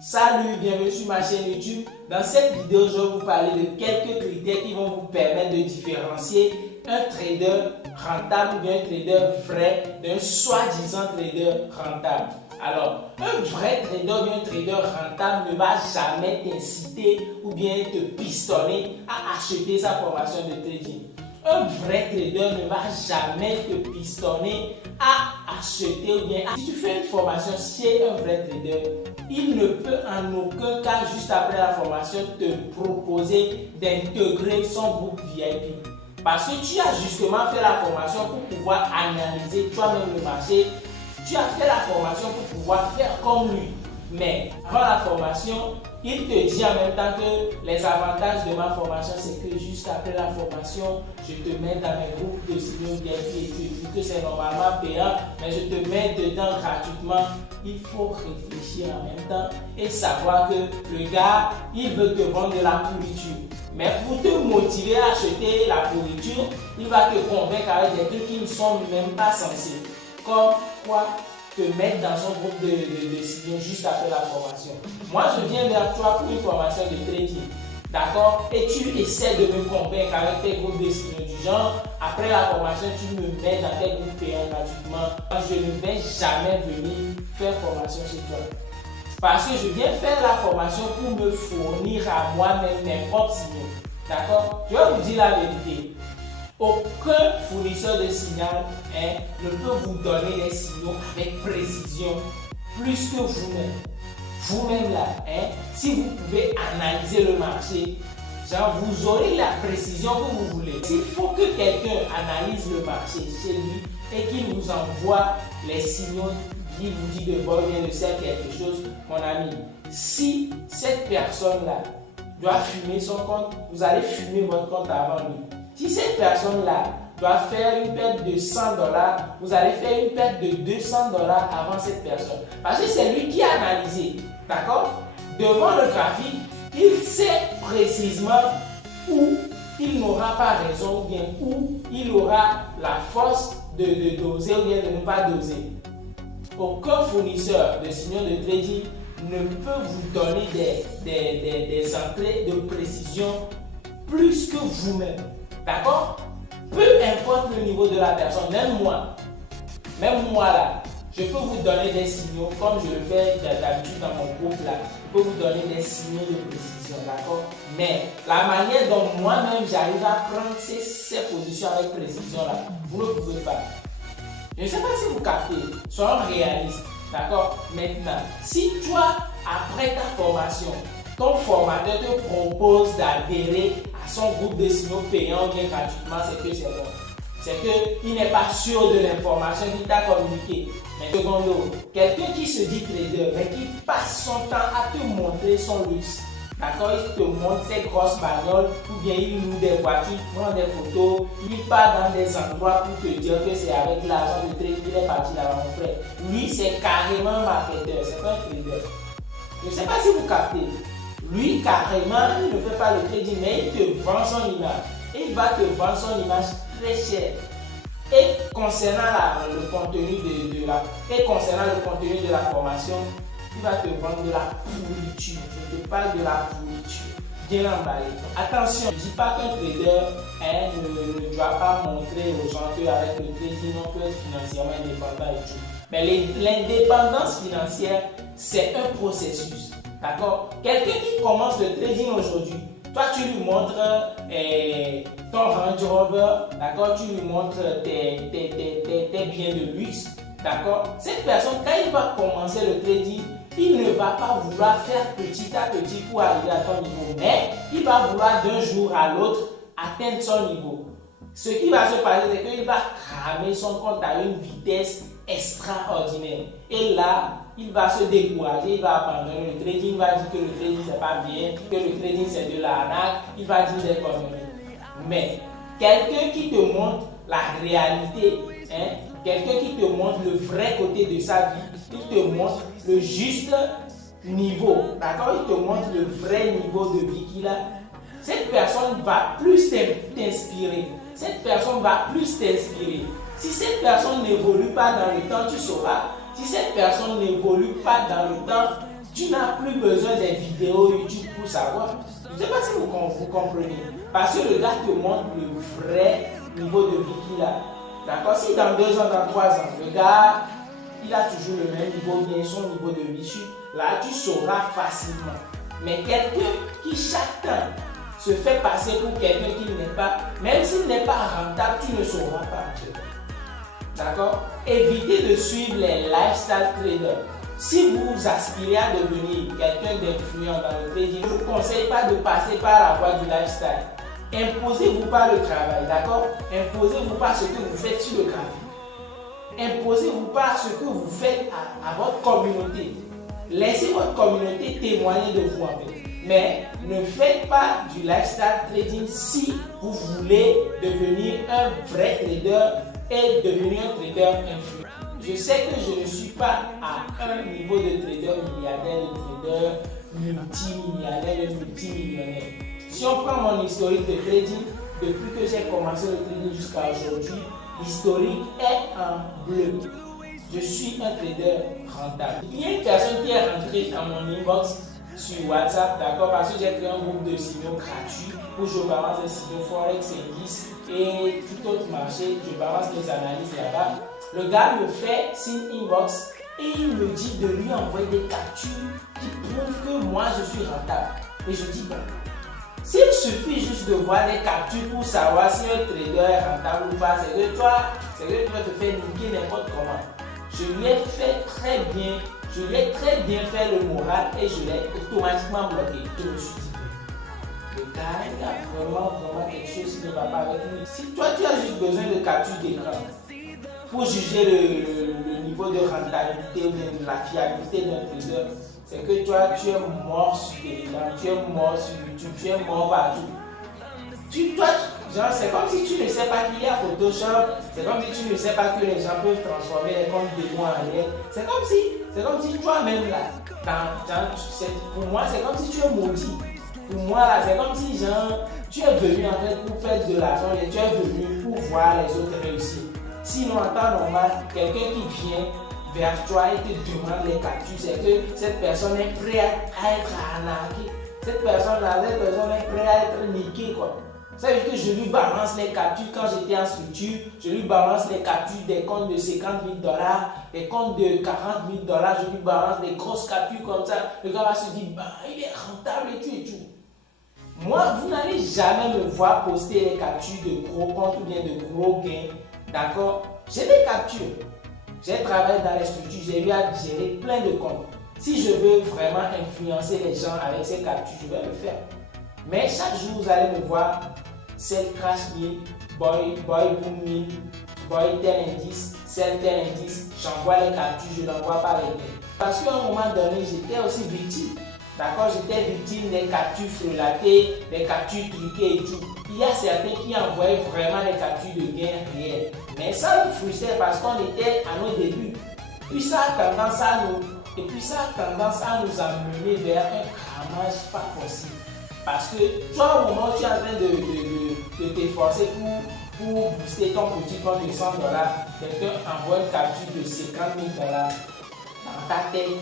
Salut, bienvenue sur ma chaîne YouTube. Dans cette vidéo, je vais vous parler de quelques critères qui vont vous permettre de différencier un trader rentable ou bien un trader vrai d'un soi-disant trader rentable. Alors, un vrai trader ou bien un trader rentable ne va jamais t'inciter ou bien te pistonner à acheter sa formation de trading. Un vrai trader ne va jamais te pistonner à acheter ou bien si tu fais une formation chez un vrai trader, il ne peut en aucun cas juste après la formation te proposer d'intégrer son groupe VIP. Parce que tu as justement fait la formation pour pouvoir analyser toi-même le marché. Tu as fait la formation pour pouvoir faire comme lui. Mais avant la formation, il te dit en même temps que les avantages de ma formation, c'est que juste après la formation, je te mets dans mes groupes de signaux VIP et tu dis que c'est normalement payant, mais je te mets dedans gratuitement. Il faut réfléchir en même temps et savoir que le gars, il veut te vendre de la pourriture. Mais pour te motiver à acheter la pourriture, il va te convaincre avec des trucs qui ne sont même pas censés. Comme quoi te mettre dans son groupe de signaux juste après la formation. Moi, je viens vers toi pour une formation de trading. D'accord? Et tu essaies de me convaincre avec tes groupes de signaux du genre. Après la formation, tu me mets dans tes groupes payants gratuitement. Je ne vais jamais venir faire formation chez toi. Parce que je viens faire la formation pour me fournir à moi-même mes propres signaux. D'accord? Je vais vous dire la vérité. Aucun fournisseur de signal ne peut vous donner des signaux avec précision plus que vous-même. Vous-même là, si vous pouvez analyser le marché, genre vous aurez la précision que vous voulez. S'il faut que quelqu'un analyse le marché chez lui et qu'il vous envoie les signaux, il vous dit de bon bien de faire quelque chose, mon ami, si cette personne-là doit fumer son compte, vous allez fumer votre compte avant lui. Si cette personne-là doit faire une perte de $100, vous allez faire une perte de $200 avant cette personne. Parce que c'est lui qui a analysé. D'accord? Devant le graphique, il sait précisément où il n'aura pas raison ou bien où il aura la force de doser ou bien de ne pas doser. Aucun fournisseur de signaux de trading ne peut vous donner des entrées de précision plus que vous-même. D'accord? Peu importe le niveau de la personne, même moi là, je peux vous donner des signaux comme je le fais d'habitude dans mon groupe là. Je peux vous donner des signaux de précision, d'accord? Mais la manière dont moi-même j'arrive à prendre ces positions avec précision là, vous ne pouvez pas. Je ne sais pas si vous captez, soyons réalistes, d'accord? Maintenant, si toi, après ta formation, ton formateur te propose d'adhérer à son groupe de signaux payants bien gratuitement, c'est que c'est bon. C'est qu'il n'est pas sûr de l'information qu'il t'a communiquée. Mais secondo, quelqu'un qui se dit trader, mais qui passe son temps à te montrer son luxe. D'accord? Il te montre ses grosses bagnoles, ou bien il loue des voitures, prend des photos, il part dans des endroits pour te dire que c'est avec l'argent de trade qu'il est parti là-bas, mon frère. Lui, c'est carrément un marketeur, c'est pas un trader. Je ne sais pas si vous captez. Lui, carrément, il ne fait pas le trading, mais il te vend son image. Et il va te vendre son image très cher. Et concernant le contenu de la formation, il va te vendre de la pourriture. Je te parle de la pourriture. Bien emballé. Attention, je ne dis pas qu'un trader ne doit pas montrer aux gens qu'avec le trading, on peut être financièrement indépendant et tout. Mais l'indépendance financière, c'est un processus. D'accord? Quelqu'un qui commence le trading aujourd'hui, toi tu lui montres ton Range Rover, d'accord? Tu lui montres tes biens de luxe, d'accord? Cette personne, quand il va commencer le trading, il ne va pas vouloir faire petit à petit pour arriver à ton niveau, mais il va vouloir d'un jour à l'autre atteindre son niveau. Ce qui va se passer, c'est qu'il va cramer son compte à une vitesse extraordinaire. Et là, il va se décourager, il va abandonner le trading, il va dire que le trading c'est pas bien, que le trading c'est de l'arnaque, il va dire des conneries. Mais quelqu'un qui te montre la réalité, quelqu'un qui te montre le vrai côté de sa vie, il te montre le juste niveau, d'accord? Il te montre le vrai niveau de vie qu'il a. Cette personne va plus t'inspirer. Cette personne va plus t'inspirer. Si cette personne n'évolue pas dans le temps, tu sauras. Si cette personne n'évolue pas dans le temps, tu Tu n'as plus besoin des vidéos YouTube pour savoir. Je ne sais pas si vous comprenez. Parce que le gars te montre le vrai niveau de vie qu'il a. D'accord? Si dans 2 ans, dans 3 ans, le gars, il a toujours le même niveau, bien son niveau de vie, là, tu sauras facilement. Mais quelqu'un qui chaque temps se fait passer pour quelqu'un qui n'est pas, même s'il n'est pas rentable, tu ne sauras pas. D'accord? Évitez de suivre les lifestyle traders. Si vous aspirez à devenir quelqu'un d'influent dans le trading, je ne vous conseille pas de passer par la voie du lifestyle. Imposez-vous pas le travail, d'accord? Imposez-vous pas ce que vous faites sur le graphique. Imposez-vous pas ce que vous faites à votre communauté. Laissez votre communauté témoigner de vous en fait. Mais ne faites pas du lifestyle trading si vous voulez devenir un vrai trader et devenir un trader influent. Je sais que je ne suis pas à un niveau de trader milliardaire, de trader multimilliardaire, de multimillionnaire. Si on prend mon historique de trading, depuis que j'ai commencé le trading jusqu'à aujourd'hui, l'historique est en bleu. Je suis un trader rentable. Il y a une personne qui est rentrée dans mon inbox sur WhatsApp, d'accord, parce que j'ai créé un groupe de signaux gratuits où je balance des signaux Forex, indices et tout autre marché. Je balance des analyses là-bas. Le gars me fait signe inbox et il me dit de lui envoyer des captures qui prouvent que moi je suis rentable. Et je dis bon, s'il suffit juste de voir des captures pour savoir si un trader est rentable ou pas, c'est que toi tu vas te faire niquer n'importe comment. Je lui ai fait très bien, je lui ai très bien fait le moral et je l'ai automatiquement bloqué. Je me suis dit, le gars, il a vraiment quelque chose qui ne va pas avec lui. Si toi tu as juste besoin de capture d'écran pour juger le niveau de rentabilité ou de la fiabilité d'un trader, c'est que toi tu es mort sur Telegram, tu es mort sur YouTube, tu es mort partout. C'est comme si tu ne sais pas qu'il y a Photoshop, c'est comme si tu ne sais pas que les gens peuvent transformer les comptes de moi en réel. C'est comme si toi-même là, pour moi, c'est comme si tu es maudit. Pour moi là, c'est comme si tu es venu en fait pour faire de l'argent et tu es venu pour voir les autres réussir. Sinon, en temps normal, quelqu'un qui vient vers toi et te demande les captures, c'est que cette personne est prête à être arnaquée. Cette personne est prête à être niquée quoi. Ça veut dire que je lui balance les captures quand j'étais en structure, je lui balance les captures des comptes de 50 000 $, des comptes de 40 000 $, je lui balance des grosses captures comme ça. Le gars va se dire, bah, il est rentable et tout. Moi, vous n'allez jamais me voir poster les captures de gros comptes ou bien de gros gains. D'accord? J'ai des captures. J'ai travaillé dans les structures, j'ai eu à gérer plein de comptes. Si je veux vraiment influencer les gens avec ces captures, je vais le faire. Mais chaque jour, vous allez me voir, sell crash 1000, boy boom 1000, boy tel indice, sell tel indice, j'envoie les captures, je n'envoie pas les gains. Parce qu'à un moment donné, j'étais aussi victime. D'accord, j'étais victime des captures frelatées, des captures truquées et tout. Il y a certains qui envoyaient vraiment les captures de gains réels. Mais ça nous frustrait parce qu'on était à nos débuts. Puis ça a tendance à nous amener vers un cramage pas possible. Parce que toi, au moment où tu es en train de t'efforcer pour booster ton petit compte de 100 $, quelqu'un envoie une capture de 50 000 $ dans ta tête.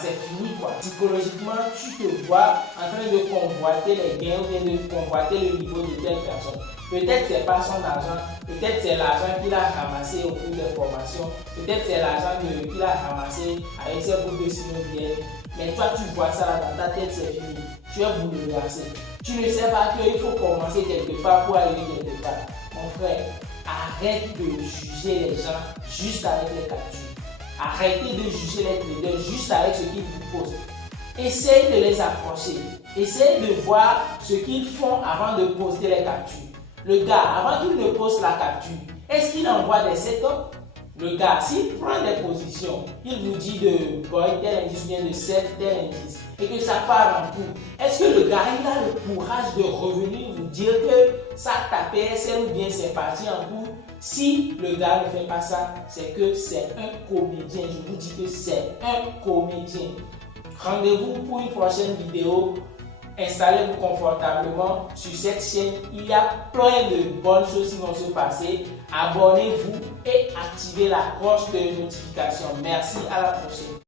C'est fini quoi. Psychologiquement, tu te vois en train de convoiter les gains ou bien de convoiter le niveau de telle personne. Peut-être c'est pas son argent, peut-être c'est l'argent qu'il a ramassé au cours des formations, peut-être c'est l'argent qu'il a ramassé avec ses groupes de signaux. Mais toi tu vois ça là dans ta tête, c'est fini. Tu es bouleversé. Tu ne sais pas qu'il faut commencer quelque part pour arriver quelque part. Mon frère, arrête de juger les gens juste avec les captures. Arrêtez de juger les traders juste avec ce qu'ils vous posent. Essayez de les approcher. Essayez de voir ce qu'ils font avant de poster les captures. Le gars, avant qu'il ne poste la capture, est-ce qu'il envoie des setups? Le gars, s'il prend des positions, il vous dit de boy tel indice, bien de set tel indice, et que ça part en coup. Est-ce que le gars, il a le courage de revenir vous dire que ça tape PSL ou bien c'est parti en coup? Si le gars ne fait pas ça, c'est que c'est un comédien. Je vous dis que c'est un comédien. Rendez-vous pour une prochaine vidéo. Installez-vous confortablement sur cette chaîne. Il y a plein de bonnes choses qui vont se passer. Abonnez-vous et activez la cloche de notification. Merci, à la prochaine.